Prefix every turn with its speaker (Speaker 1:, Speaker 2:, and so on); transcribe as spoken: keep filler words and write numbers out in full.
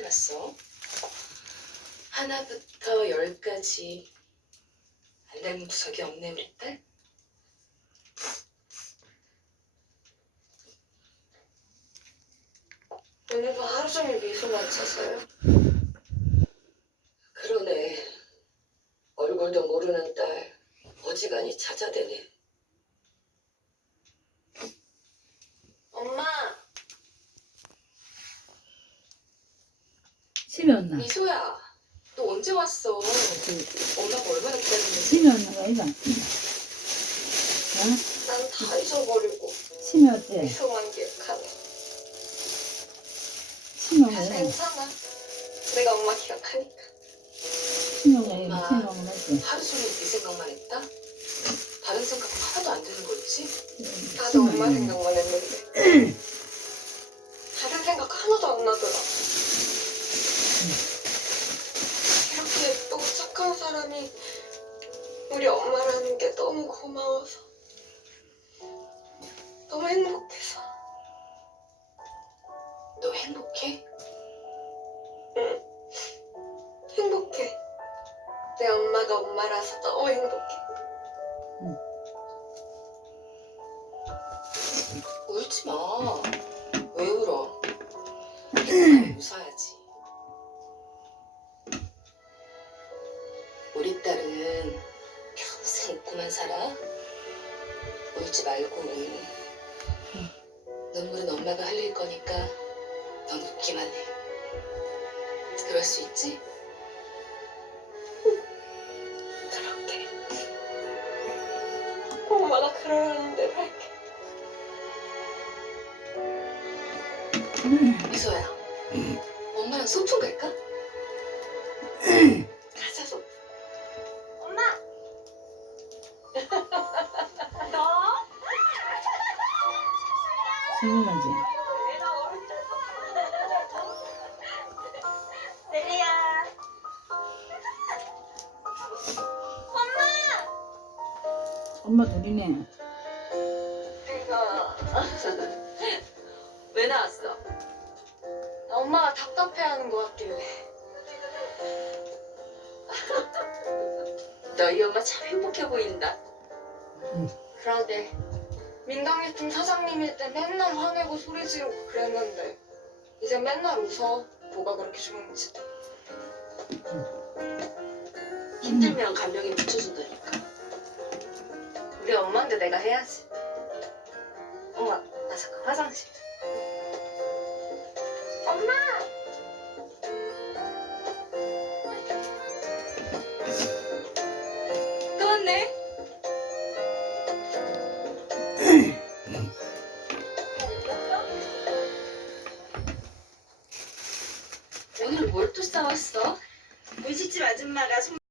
Speaker 1: 해봤어? 하나부터 열까지 안 닮은 구석이 없네 우리 딸? 오늘도 하루 종일 미소만 찾아요. 그러네. 얼굴도 모르는 딸 어지간히 찾아대네. 엄마!
Speaker 2: 심이 왔나?
Speaker 1: 미소야, 너 언제 왔어?
Speaker 2: 그,
Speaker 1: 엄마가 얼마나 기다렸는지.
Speaker 2: 심이 왔는 거 아이가? 어?
Speaker 1: 난 다 잊어버리고
Speaker 2: 심이 어때?
Speaker 1: 미소만 기억하네.
Speaker 2: 심이
Speaker 1: 아,
Speaker 2: 왜?
Speaker 1: 괜찮아. 내가 엄마 기억하니까.
Speaker 2: 심이 왜?
Speaker 1: 엄마.
Speaker 2: 심이 오면 어때?
Speaker 1: 하루 종일 네 생각만 했다? 다른 생각 하나도 안 드는 거였지? 나도
Speaker 2: 심이
Speaker 1: 엄마
Speaker 2: 왜?
Speaker 1: 생각만 했는데 다른 생각 하나도 안 나더라. 이렇게 예쁘고 착한 사람이 우리 엄마라는 게 너무 고마워서 너무 행복해서. 너 행복해? 응, 행복해. 내 엄마가 엄마라서 너무 행복해.
Speaker 2: 응.
Speaker 1: 울지 마. 왜 울어? 행복하면 웃어야지. 우리 딸은 평생 웃고만 살아. 울지 말고. 눈물은 엄마가 흘릴 거니까 넌 웃기만 해. 그럴 수 있지? 그렇게. 엄마가 그러라는 대로 할게. 미소야, 엄마랑 소풍 갈까? 가자, 소풍. 엄마! 너?
Speaker 2: 궁금하지?
Speaker 1: 넬리야.
Speaker 2: 엄마 둘이네.
Speaker 1: 내가 왜 나왔어? 엄마가 답답해하는 것 같길래. 너희 엄마 참 행복해 보인다.
Speaker 2: 응.
Speaker 1: 그러게. 민당일팀 사장님일 때 맨날 화내고 소리 지르고 그랬는데 이제 맨날 웃어. 뭐가 그렇게 좋은지. 힘들면 간병인 붙여준다니까. 우리 엄마인데 내가 해야지. 엄마, 나 잠깐 화장실. 엄마! 또 왔네. 오늘은 뭘 또 싸왔어?
Speaker 3: 분식집 아줌마가